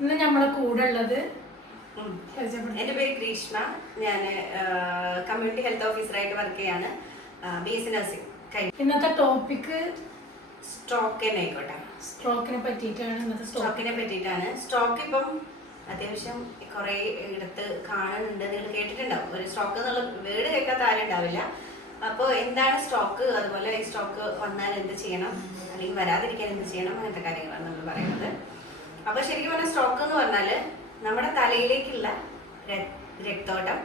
ഇന്ന് നമ്മളെ കൂടെ ഉള്ളത് എൻ്റെ പേര് ഗ്രീഷ്മ. ഞാൻ കമ്മ്യൂണിറ്റി ഹെൽത്ത് ഓഫീസറായിട്ട് വർക്ക് ചെയ്യാണ്. BSc നഴ്സിംഗ് കഴിഞ്ഞു. ഇന്നത്തെ ടോപ്പിക് സ്ട്രോക്ക് തന്നെ ആയിക്കോട്ടെ. സ്ട്രോക്കിനെ പറ്റിയിട്ടാണ്. സ്ട്രോക്ക് ഇപ്പം അത്യാവശ്യം കുറേ ഇടത്ത് കാണുന്നുണ്ട്. നിങ്ങൾ കേട്ടിട്ടുണ്ടാവും. ഒരു സ്ട്രോക്ക് എന്നുള്ള വേർഡ് കേൾക്കാത്ത ആരും ഉണ്ടാവില്ല. അപ്പോൾ എന്താണ് സ്ട്രോക്ക്, അതുപോലെ ഈ സ്ട്രോക്ക് വന്നാൽ എന്ത് ചെയ്യണം, അല്ലെങ്കിൽ വരാതിരിക്കാൻ എന്ത് ചെയ്യണം, അങ്ങനത്തെ കാര്യങ്ങളാണ് നമ്മൾ പറയുന്നത്. അപ്പോൾ ശരിക്കും പറഞ്ഞാൽ സ്ട്രോക്ക് എന്ന് പറഞ്ഞാൽ നമ്മുടെ തലയിലേക്കുള്ള രക്തോട്ടം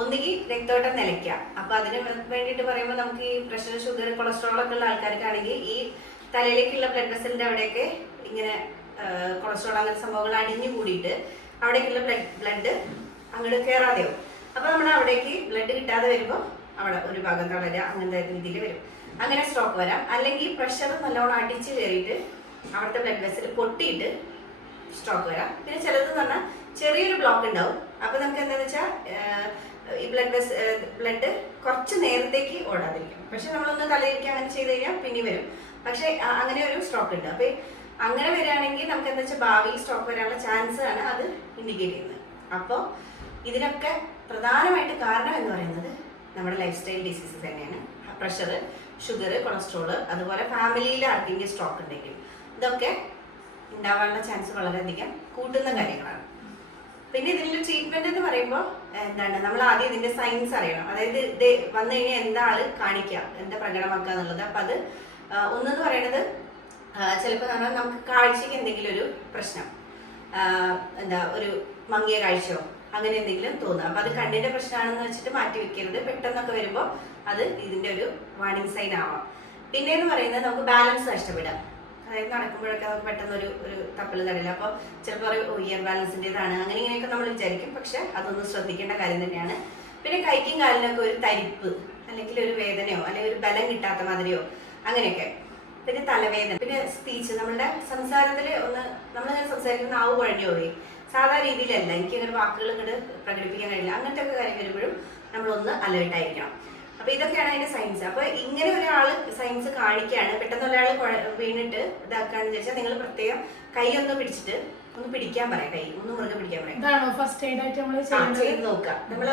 ഒന്നുകിൽ രക്തോട്ടം നിലയ്ക്കുക. അപ്പോൾ അതിന് വേണ്ടിയിട്ട് പറയുമ്പോൾ നമുക്ക് ഈ പ്രഷർ, ഷുഗർ, കൊളസ്ട്രോൾ ഒക്കെ ഉള്ള ആൾക്കാർക്കാണെങ്കിൽ ഈ തലയിലേക്കുള്ള ബ്ലഡ് വെസലിൻ്റെ അവിടെയൊക്കെ ഇങ്ങനെ കൊളസ്ട്രോൾ അങ്ങനത്തെ സംഭവങ്ങൾ അടിഞ്ഞു കൂടിയിട്ട് അവിടേക്കുള്ള ബ്ലഡ് അങ്ങോട്ട് കയറാതെയാവും. അപ്പോൾ നമ്മൾ അവിടേക്ക് ബ്ലഡ് കിട്ടാതെ വരുമ്പോൾ അവിടെ ഒരു ഭാഗം തളരുക, അങ്ങനത്തെ രീതിയിൽ വരും. അങ്ങനെ സ്ട്രോക്ക് വരാം. അല്ലെങ്കിൽ പ്രഷർ നല്ലോണം അടിച്ച് കയറിയിട്ട് അവിടുത്തെ ബ്ലഡ് വെസൽ പൊട്ടിയിട്ട് സ്ട്രോക്ക് വരാം. പിന്നെ ചിലതെന്ന് പറഞ്ഞാൽ ചെറിയൊരു ബ്ലോക്ക് ഉണ്ടാവും. അപ്പോൾ നമുക്ക് എന്താണെന്ന് വെച്ചാൽ ഈ ബ്ലഡ് കുറച്ച് നേരത്തേക്ക് ഓടാതിരിക്കും. പക്ഷെ നമ്മളൊന്ന് തലയിരിക്കുക അങ്ങനെ ചെയ്ത് കഴിഞ്ഞാൽ പിന്നെ വരും. പക്ഷെ അങ്ങനെ ഒരു സ്ട്രോക്ക് ഉണ്ട്. അപ്പോൾ അങ്ങനെ വരികയാണെങ്കിൽ നമുക്ക് എന്താ വെച്ചാൽ ഭാവിയിൽ സ്ട്രോക്ക് വരാനുള്ള ചാൻസ് ആണ് അത് ഇൻഡിക്കേറ്റ് ചെയ്യുന്നത്. അപ്പോൾ ഇതിനൊക്കെ പ്രധാനമായിട്ട് കാരണം എന്ന് പറയുന്നത് നമ്മുടെ ലൈഫ് സ്റ്റൈൽ ഡിസീസസ് തന്നെയാണ്. പ്രഷർ, ഷുഗർ, കൊളസ്ട്രോൾ, അതുപോലെ ഫാമിലിയിൽ ആർക്കെങ്കിലും സ്ട്രോക്ക് ഉണ്ടെങ്കിൽ ഇതൊക്കെ ഉണ്ടാവാനുള്ള ചാൻസ് വളരെയധികം കൂട്ടുന്ന കാര്യങ്ങളാണ്. പിന്നെ ഇതിൻ്റെ ട്രീറ്റ്മെന്റ് എന്ന് പറയുമ്പോൾ എന്താണ്, നമ്മൾ ആദ്യം ഇതിന്റെ സയൻസ് അറിയണം. അതായത് ഇത് വന്നു കഴിഞ്ഞാൽ എന്താ ആള് കാണിക്കുക, എന്താ പ്രകടമാക്കുക എന്നുള്ളത്. അപ്പം അത് ഒന്നെന്ന് പറയുന്നത് ചിലപ്പോൾ നമുക്ക് കാഴ്ചയ്ക്ക് എന്തെങ്കിലും ഒരു പ്രശ്നം, എന്താ ഒരു മങ്ങിയ കാഴ്ചയോ അങ്ങനെ എന്തെങ്കിലും തോന്നുക. അപ്പം അത് കണ്ണിന്റെ പ്രശ്നമാണെന്ന് വെച്ചിട്ട് മാറ്റി വെക്കരുത്. പെട്ടെന്നൊക്കെ വരുമ്പോൾ അത് ഇതിന്റെ ഒരു വാർണിംഗ് സൈൻ ആവാം. പിന്നെയെന്ന് പറയുന്നത് നമുക്ക് ബാലൻസ് നഷ്ടപ്പെടാം. അതായത് നടക്കുമ്പോഴൊക്കെ നമുക്ക് പെട്ടെന്ന് ഒരു തപ്പല് തടില്ല. അപ്പോൾ ചിലപ്പോൾ ഒരു ഇയർ ബാലൻസിൻ്റെതാണ്, അങ്ങനെ ഇങ്ങനെയൊക്കെ നമ്മൾ വിചാരിക്കും. പക്ഷെ അതൊന്നും ശ്രദ്ധിക്കേണ്ട കാര്യം തന്നെയാണ്. പിന്നെ കൈക്കും കാലിനൊക്കെ ഒരു തരിപ്പ്, അല്ലെങ്കിൽ ഒരു വേദനയോ, അല്ലെങ്കിൽ ഒരു ബലം കിട്ടാത്ത മാതിരിയോ, അങ്ങനെയൊക്കെ. പിന്നെ തലവേദന, പിന്നെ സ്പീച്ച്, നമ്മളുടെ സംസാരത്തിൽ ഒന്ന് നമ്മളിങ്ങനെ സംസാരിക്കുന്ന നാവ് കുഴഞ്ഞു പോയി, സാധാ രീതിയിലല്ല, എനിക്ക് അങ്ങനെ വാക്കുകൾ ഇങ്ങോട്ട് പ്രകടിപ്പിക്കാൻ കഴിയില്ല. അങ്ങനത്തെ ഒക്കെ കാര്യം വരുമ്പോഴും നമ്മളൊന്ന് അലേർട്ടായിരിക്കണം. അപ്പൊ ഇതൊക്കെയാണ് അതിന്റെ സയൻസ്. അപ്പൊ ഇങ്ങനെ ഒരാൾ സയൻസ് കാണിക്കുകയാണ്, പെട്ടെന്ന് ഒരാൾ വീണിട്ട് ഇതാക്കാന്ന് വിചാരിച്ചാൽ നിങ്ങൾ പ്രത്യേകം കൈ ഒന്ന് പിടിച്ചിട്ട് ഒന്ന് പിടിക്കാൻ പറയാം, കൈ ഒന്ന് മുറുകെ പിടിക്കാൻ പറയാം. ഫസ്റ്റ് എയ്ഡ് ആയിട്ട് നമ്മൾ ചെയ്ത് നോക്കുക. നമ്മൾ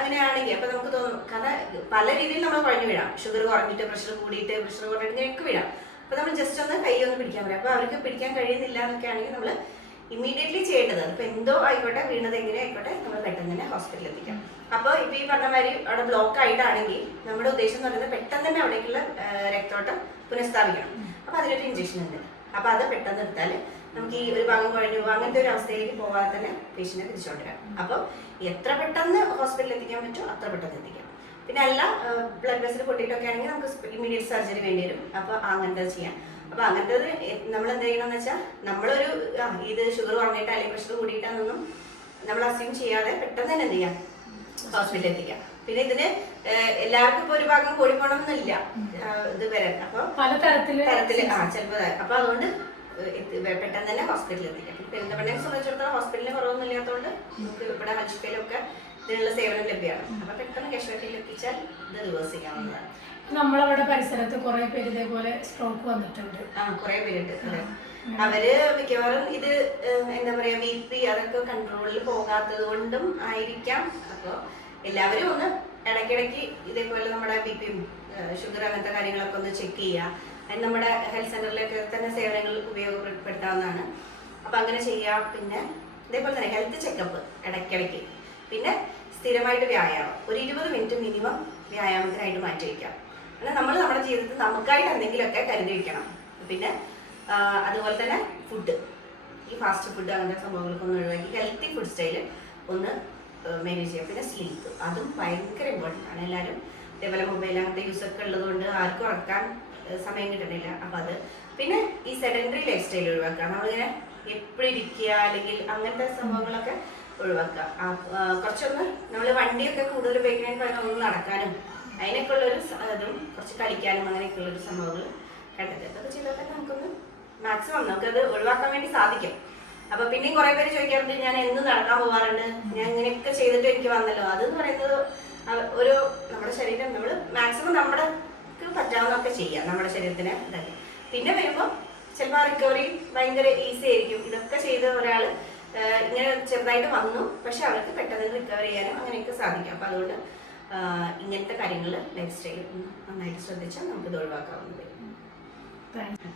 അങ്ങനെയാണെങ്കിൽ അപ്പൊ നമുക്ക് തോന്നും, കാരണം പല രീതിയിൽ നമ്മൾ കുഴഞ്ഞു വീഴാം. ഷുഗർ കുറഞ്ഞിട്ട്, പ്രഷർ കൂടിയിട്ട്, പ്രഷർ കുറഞ്ഞിട്ട് ഇങ്ങനെയൊക്കെ വീഴാം. അപ്പൊ നമ്മൾ ജസ്റ്റ് ഒന്ന് കൈ ഒന്ന് പിടിക്കാൻ പറയാം. അപ്പൊ അവർക്ക് പിടിക്കാൻ കഴിയുന്നില്ല എന്നൊക്കെ ആണെങ്കിൽ നമ്മൾ ഇമ്മീഡിയറ്റ്ലി ചെയ്യേണ്ടത്, അതിപ്പോ എന്തോ ആയിക്കോട്ടെ, വീണത് എങ്ങനെ ആയിക്കോട്ടെ, നമ്മൾ പെട്ടെന്ന് തന്നെ ഹോസ്പിറ്റലിൽ എത്തിക്കാം. അപ്പോൾ ഇപ്പൊ ഈ പറഞ്ഞ മാതിരി അവിടെ ബ്ലോക്ക് ആയിട്ടാണെങ്കിൽ നമ്മുടെ ഉദ്ദേശം എന്ന് പറയുന്നത് പെട്ടെന്ന് തന്നെ അവിടേക്കുള്ള രക്തോട്ടം പുനഃസ്ഥാപിക്കണം. അപ്പൊ അതിനൊരു ഇഞ്ചക്ഷൻ ഉണ്ട്. അപ്പൊ അത് പെട്ടെന്ന് എടുത്താൽ നമുക്ക് ഈ ഒരു ഭാഗം കുഴഞ്ഞു പോകുക, അങ്ങനത്തെ ഒരു അവസ്ഥയിലേക്ക് പോകാതെ തന്നെ പേഷ്യന്റിനെ തിരിച്ചുകൊണ്ടുവരാം. അപ്പോൾ എത്ര പെട്ടെന്ന് ഹോസ്പിറ്റലിൽ എത്തിക്കാൻ പറ്റുമോ അത്ര പെട്ടെന്ന് എത്തിക്കാം. പിന്നെ അല്ല, ബ്ലഡ് വെസൽ പൊട്ടിയിട്ടൊക്കെ ആണെങ്കിൽ നമുക്ക് ഇമ്മീഡിയറ്റ് സർജറി വേണ്ടി വരും. അപ്പോൾ അങ്ങനത്തെ ചെയ്യാം. അപ്പൊ അങ്ങനത്തത് നമ്മൾ എന്ത് ചെയ്യണമെന്ന് വെച്ചാൽ, നമ്മളൊരു ഇത് ഷുഗർ കുറഞ്ഞിട്ട് അല്ലെങ്കിൽ പ്രഷർ കൂടിയിട്ടാണെന്നൊന്നും നമ്മൾ അസ്യൂം ചെയ്യാതെ പെട്ടെന്ന് തന്നെ എന്ത് ചെയ്യാം, ഹോസ്പിറ്റലിൽ എത്തിക്കാം. പിന്നെ ഇതിന് എല്ലാവർക്കും ഇപ്പൊ ഒരു ഭാഗം കൂടിപ്പോണം എന്നില്ല ഇത് വരാൻ. അപ്പൊ പല തരത്തില് ചിലപ്പോ അപ്പൊ അതുകൊണ്ട് പെട്ടെന്ന് തന്നെ ഹോസ്പിറ്റലിൽ എത്തിക്കാം. പെരിന്തൽമണ്ണയെ സംബന്ധിച്ചിടത്തോളം ഹോസ്പിറ്റലിന് കുറവൊന്നും ഇല്ലാത്തതുകൊണ്ട് നമുക്ക് ഇവിടെ ഹജ്ജിലൊക്കെ ഇതിനുള്ള സേവനം ലഭ്യമാണ്. അപ്പൊ പെട്ടെന്ന് കാഷ്വാലിറ്റിയിൽ എത്തിച്ചാൽ ഇത് റിവേഴ്സ് ചെയ്യാവുന്നതാണ്. നമ്മളവിടെ പരിസരത്ത് കുറെ പേര് ഇതേപോലെ സ്ട്രോക്ക് വന്നിട്ടുണ്ട്. കുറെ പേരുണ്ട്. അവര് മിക്കവാറും ഇത് എന്താ പറയാ, BP അതൊക്കെ കൺട്രോളിൽ പോകാത്തത് കൊണ്ടും ആയിരിക്കാം. അപ്പോൾ എല്ലാവരും ഒന്ന് ഇടയ്ക്കിടയ്ക്ക് ഇതേപോലെ നമ്മുടെ BPയും ഷുഗർ അങ്ങനത്തെ കാര്യങ്ങളൊക്കെ ഒന്ന് ചെക്ക് ചെയ്യുക. അതിന് നമ്മുടെ ഹെൽത്ത് സെന്ററിലൊക്കെ തന്നെ സേവനങ്ങൾ ഉപയോഗപ്പെടുത്താവുന്നതാണ്. അപ്പൊ അങ്ങനെ ചെയ്യാം. പിന്നെ ഇതേപോലെ തന്നെ ഹെൽത്ത് ചെക്കപ്പ് ഇടയ്ക്കിടയ്ക്ക്. പിന്നെ സ്ഥിരമായിട്ട് വ്യായാമം, ഒരു 20 മിനിറ്റ് മിനിമം വ്യായാമത്തിനായിട്ട് മാറ്റി വയ്ക്കാം. എന്നാൽ നമ്മൾ നമ്മുടെ ജീവിതത്തിൽ നമുക്കായിട്ട് എന്തെങ്കിലുമൊക്കെ കരുതി വയ്ക്കണം. പിന്നെ അതുപോലെ തന്നെ ഫുഡ്, ഈ ഫാസ്റ്റ് ഫുഡ് അങ്ങനത്തെ സംഭവങ്ങളൊക്കെ ഒന്ന് ഒഴിവാക്കി ഹെൽത്തി ഫുഡ് സ്റ്റൈൽ ഒന്ന് മാനേജ് ചെയ്യാം. പിന്നെ സ്ലീപ്പ്, അതും ഭയങ്കര ഇമ്പോർട്ടൻ്റ് ആണ്. എല്ലാവരും ഇതേപോലെ മൊബൈൽ അങ്ങനത്തെ യൂസൊക്കെ ഉള്ളതുകൊണ്ട് ആർക്കും ഉറക്കാൻ സമയം കിട്ടുന്നില്ല. അപ്പം അത് പിന്നെ ഈ സെഡൻറ്ററി ലൈഫ് സ്റ്റൈൽ ഒഴിവാക്കുക. നമ്മളിങ്ങനെ എപ്പോഴും ഇരിക്കുക അല്ലെങ്കിൽ അങ്ങനത്തെ സംഭവങ്ങളൊക്കെ ഒഴിവാക്കുക. കുറച്ചൊന്ന് നമ്മൾ വണ്ടിയൊക്കെ കൂടുതൽ ഉപയോഗിക്കുന്നതിന് ഒന്ന് നടക്കാനും അതിനൊക്കെ ഉള്ളൊരു ഇതും കുറച്ച് കളിക്കാനും അങ്ങനെയൊക്കെ ഉള്ളൊരു സംഭവങ്ങൾ കണ്ടെത്തുക. അതൊക്കെ ചെയ്താൽ തന്നെ നമുക്കൊന്ന് മാക്സിമം നമുക്കത് ഒഴിവാക്കാൻ വേണ്ടി സാധിക്കും. അപ്പൊ പിന്നെയും കുറെ പേര് ചോദിക്കാറുണ്ട്, ഞാൻ എന്നും നടക്കാൻ പോകാറുണ്ട്, ഞാൻ ഇങ്ങനെയൊക്കെ ചെയ്തിട്ട് എനിക്ക് വന്നല്ലോ. അതെന്ന് പറയുന്നത് ഒരു നമ്മുടെ ശരീരം നമ്മൾ മാക്സിമം നമ്മുടെ പറ്റാവുന്നതൊക്കെ ചെയ്യാം നമ്മുടെ ശരീരത്തിന് ഇതൊക്കെ. പിന്നെ വരുമ്പോൾ ചിലപ്പോൾ റിക്കവറി ഭയങ്കര ഈസി ആയിരിക്കും. ഇതൊക്കെ ചെയ്ത ഒരാൾ ഇങ്ങനെ ചെറുതായിട്ട് വന്നു, പക്ഷെ അവർക്ക് പെട്ടെന്ന് റിക്കവർ ചെയ്യാനും അങ്ങനെയൊക്കെ സാധിക്കും. അപ്പോൾ അതുകൊണ്ട് ഇങ്ങനത്തെ കാര്യങ്ങൾ ലൈഫ് സ്റ്റൈൽ നന്നായിട്ട് ശ്രദ്ധിച്ചാൽ നമുക്കിത് ഒഴിവാക്കാവുന്നതേ. Thank you.